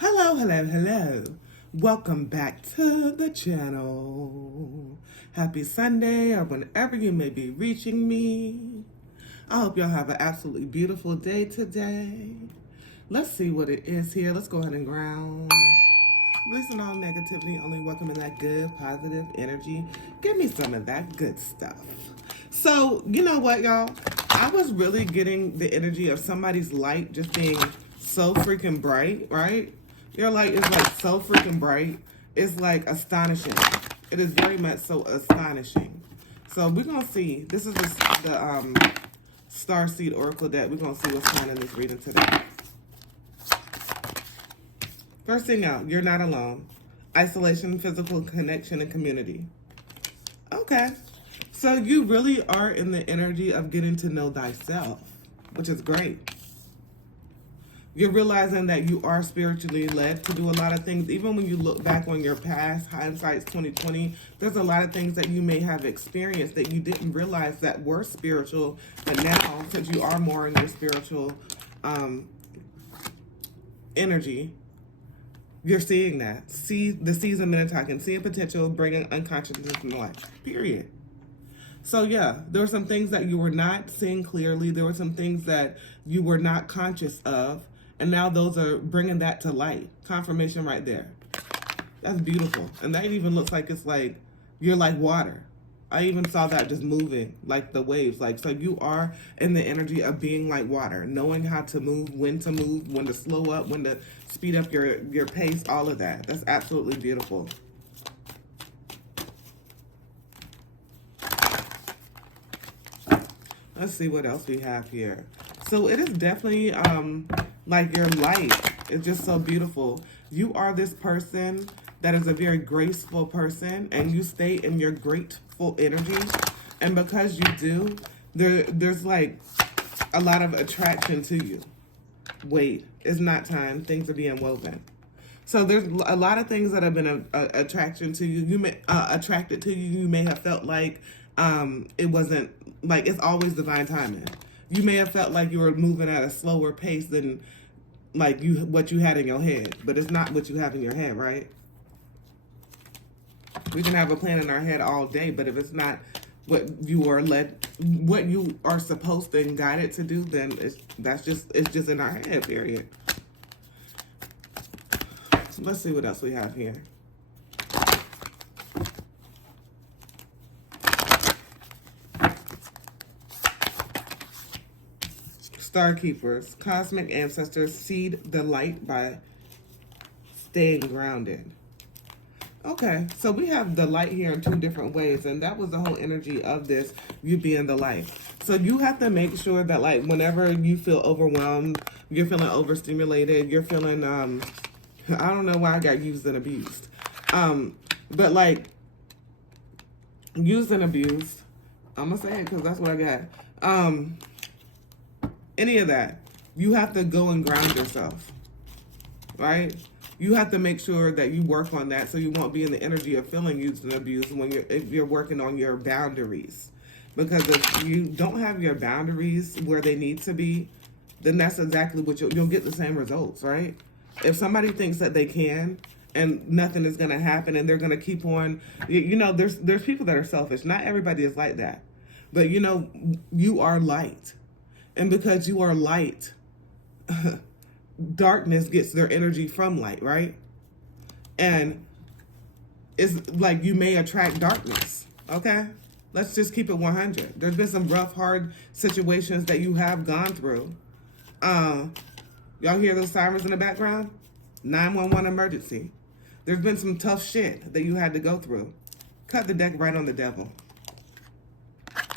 Hello, hello, hello. Welcome back to the channel. Happy Sunday, or whenever you may be reaching me. I hope y'all have an absolutely beautiful day today. Let's see what it is here. Let's go ahead and ground. Releasing all negativity, only welcoming that good, positive energy. Give me some of that good stuff. So, you know what, y'all? I was really getting the energy of somebody's light just being so freaking bright, right? Your light is like so freaking bright. It's like astonishing. It is very much so astonishing. So we're going to see. This is the Starseed Oracle deck. We're going to see what's going on in this reading today. First thing out, you're not alone. Isolation, physical connection, and community. Okay. So you really are in the energy of getting to know thyself, which is great. You're realizing that you are spiritually led to do a lot of things. Even when you look back on your past, hindsight's 2020, there's a lot of things that you may have experienced that you didn't realize that were spiritual. But now, since you are more in your spiritual energy, you're seeing that. See the season Minnetonka, seeing potential, bringing unconsciousness in life. Period. So yeah, there were some things that you were not seeing clearly. There were some things that you were not conscious of. And now those are bringing that to light. Confirmation right there. That's beautiful. And that even looks like it's like, you're like water. I even saw that just moving, like the waves. Like, so you are in the energy of being like water, knowing how to move, when to slow up, when to speed up your pace, all of that. That's absolutely beautiful. Let's see what else we have here. So it is definitely like your light is just so beautiful. You are this person that is a very graceful person, and you stay in your grateful energy. And because you do, there's like a lot of attraction to you. Wait, it's not time. Things are being woven. So there's a lot of things that have been a attraction to you. You may attracted to you. You may have felt like it wasn't, like, it's always divine timing. You may have felt like you were moving at a slower pace than like what you had in your head, but it's not what you have in your head, right? We can have a plan in our head all day, but if it's not what you are supposed to and guided to do, then it's just in our head, period. Let's see what else we have here. Star Keepers, cosmic ancestors, seed the light by staying grounded. Okay, so we have the light here in two different ways, and that was the whole energy of this, you being the light. So you have to make sure that, like, whenever you feel overwhelmed, you're feeling overstimulated, you're feeling, I don't know why I got used and abused. But like, used and abused, I'm gonna say it because that's what I got. Any of that, you have to go and ground yourself, right? You have to make sure that you work on that so you won't be in the energy of feeling used and abused if you're working on your boundaries. Because if you don't have your boundaries where they need to be, then that's exactly what you'll get the same results, right? If somebody thinks that they can and nothing is going to happen and they're going to keep on, there's people that are selfish. Not everybody is like that. But, you are light. And because you are light, darkness gets their energy from light, right? And it's like you may attract darkness, okay? Let's just keep it 100. There's been some rough, hard situations that you have gone through. Y'all hear those sirens in the background? 911 emergency. There's been some tough shit that you had to go through. Cut the deck right on the devil.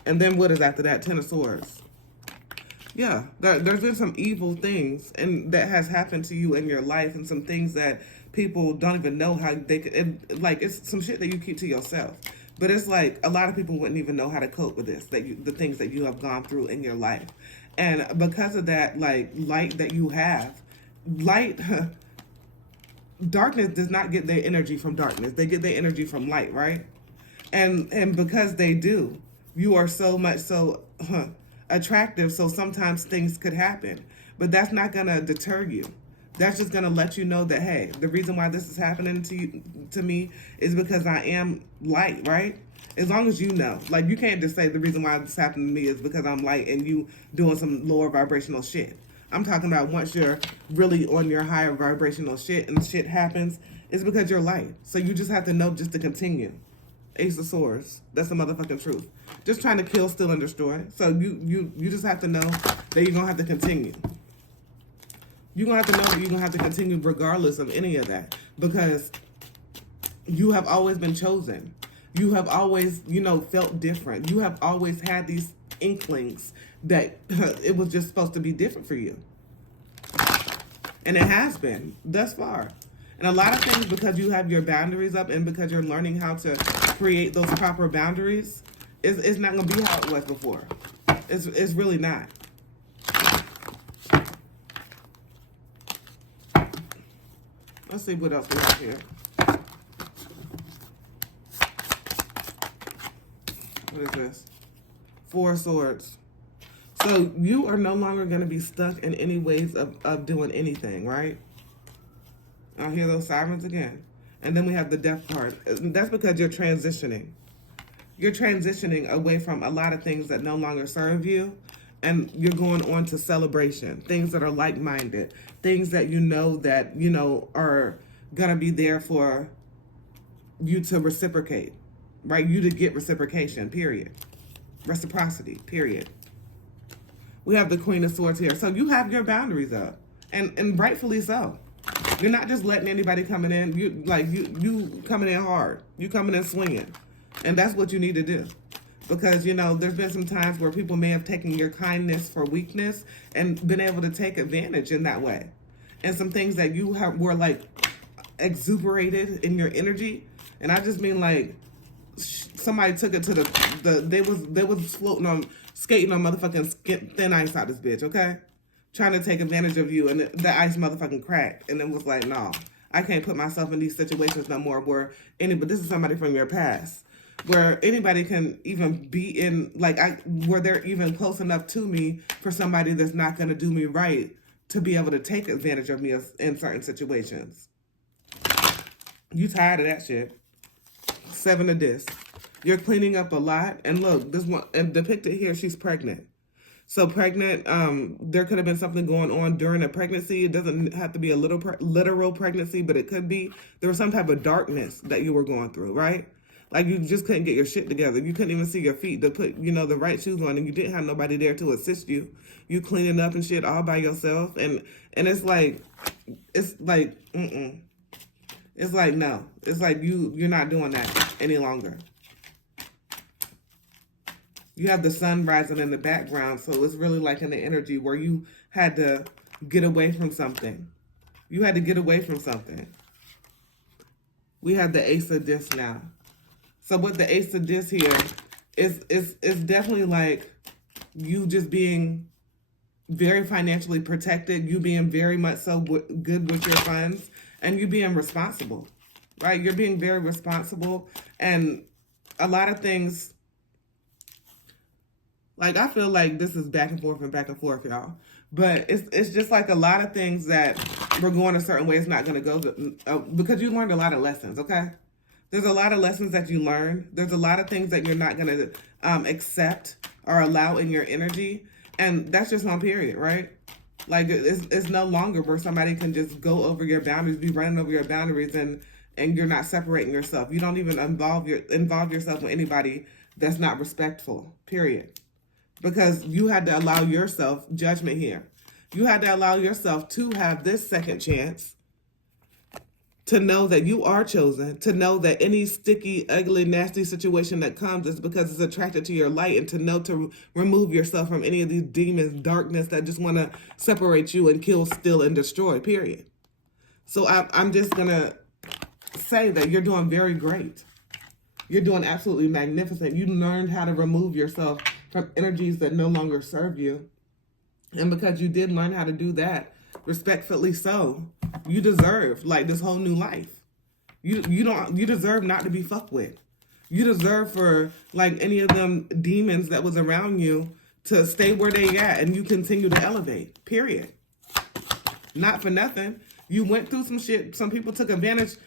And then what is after that? 10 of Swords. Yeah, there's been some evil things and that has happened to you in your life, and some things that people don't even know how they could, it's some shit that you keep to yourself. But it's like a lot of people wouldn't even know how to cope with this, the things that you have gone through in your life. And because of that, like, light that you have, darkness does not get their energy from darkness. They get their energy from light, right? And because they do, you are so much so attractive, so sometimes things could happen. But that's not going to deter you. That's just going to let you know that, hey, the reason why this is happening to me is because I am light, right? As long as you know. Like, you can't just say the reason why this happened to me is because I'm light and you doing some lower vibrational shit. I'm talking about once you're really on your higher vibrational shit and shit happens, it's because you're light. So you just have to know just to continue. Ace of Swords. That's the motherfucking truth. Just trying to kill, steal, and destroy. So you just have to know that you're going to have to continue. You're going to have to know that you're going to have to continue regardless of any of that. Because you have always been chosen. You have always, felt different. You have always had these inklings that it was just supposed to be different for you. And it has been thus far. And a lot of things, because you have your boundaries up and because you're learning how to create those proper boundaries, it's not going to be how it was before. It's really not. Let's see what else we have here. What is this? Four of Swords. So you are no longer going to be stuck in any ways of doing anything, right? I'll hear those sirens again. And then we have the Death card. That's because you're transitioning. You're transitioning away from a lot of things that no longer serve you. And you're going on to celebration. Things that are like-minded. Things that are going to be there for you to reciprocate. Right? You to get reciprocation, period. Reciprocity, period. We have the Queen of Swords here. So you have your boundaries up. And rightfully so. You're not just letting anybody coming in. You coming in hard. You coming in swinging. And that's what you need to do. Because, there's been some times where people may have taken your kindness for weakness and been able to take advantage in that way. And some things that you were like exuberated in your energy. And I just mean like somebody took it to they was floating on, skating on motherfucking thin ice out this bitch, okay? Trying to take advantage of you, and the ice motherfucking cracked, and it was like, no, I can't put myself in these situations no more but this is somebody from your past, where anybody can even be in, where they're even close enough to me for somebody that's not going to do me right to be able to take advantage of me in certain situations. You tired of that shit. Seven of Discs. You're cleaning up a lot, and look, this one, and depicted here, she's pregnant. So pregnant, there could have been something going on during a pregnancy. It doesn't have to be a literal pregnancy, but it could be. There was some type of darkness that you were going through, right? Like you just couldn't get your shit together. You couldn't even see your feet to put, the right shoes on, and you didn't have nobody there to assist you. You cleaning up and shit all by yourself, and it's like, mm-mm. It's like, no. It's like you're not doing that any longer. You have the sun rising in the background, so it's really like in the energy where you had to get away from something. You had to get away from something. We have the Ace of Discs now. So with the Ace of Discs here, it's definitely like you just being very financially protected, you being very much so good with your funds, and you being responsible, right? You're being very responsible, and a lot of things. Like, I feel like this is back and forth, y'all. But it's just like a lot of things that we're going a certain way. It's not going to go because you learned a lot of lessons, okay? There's a lot of lessons that you learn. There's a lot of things that you're not going to accept or allow in your energy. And that's just on period, right? Like, it's no longer where somebody can just go over your boundaries, be running over your boundaries, and you're not separating yourself. You don't even involve yourself with anybody that's not respectful, period. Because you had to allow yourself judgment here. You had to allow yourself to have this second chance to know that you are chosen, to know that any sticky, ugly, nasty situation that comes is because it's attracted to your light, and to know to remove yourself from any of these demons, darkness that just want to separate you and kill, steal, and destroy, period. So I'm just going to say that you're doing very great. You're doing absolutely magnificent. You learned how to remove yourself from energies that no longer serve you. And because you did learn how to do that, respectfully so, you deserve like this whole new life. You deserve not to be fucked with. You deserve for like any of them demons that was around you to stay where they at, and you continue to elevate, period. Not for nothing. You went through some shit. Some people took advantage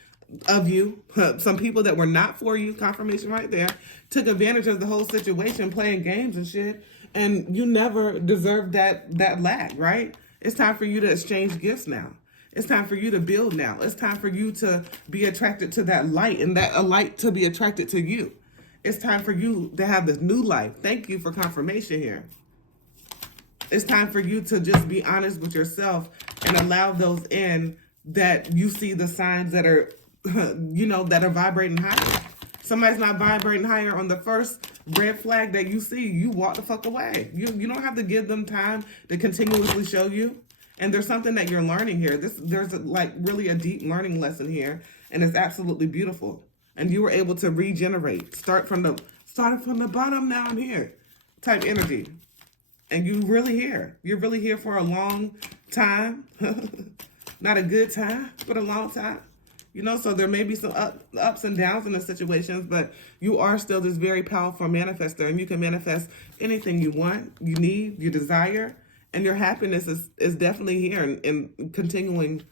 of you. Some people that were not for you, confirmation right there, took advantage of the whole situation, playing games and shit. And you never deserved that lack, right? It's time for you to exchange gifts now. It's time for you to build now. It's time for you to be attracted to that light, and that a light to be attracted to you. It's time for you to have this new life. Thank you for confirmation here. It's time for you to just be honest with yourself and allow those in that you see the signs that are, that are vibrating higher. Somebody's not vibrating higher on the first red flag that you see, you walk the fuck away. You don't have to give them time to continuously show you. And there's something that you're learning here. There's really a deep learning lesson here, and it's absolutely beautiful. And you were able to regenerate, starting from the bottom. Now I'm here, type energy. And you're really here for a long time. Not a good time, but a long time. So there may be some ups and downs in the situations, but you are still this very powerful manifester, and you can manifest anything you want, you need, you desire, and your happiness is definitely here and continuing,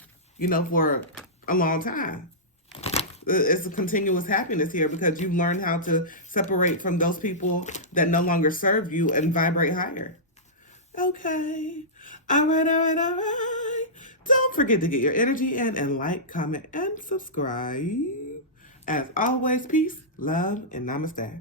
for a long time. It's a continuous happiness here because you've learned how to separate from those people that no longer serve you and vibrate higher. Okay. All right. Don't forget to get your energy in and like, comment, and subscribe. As always, peace, love, and namaste.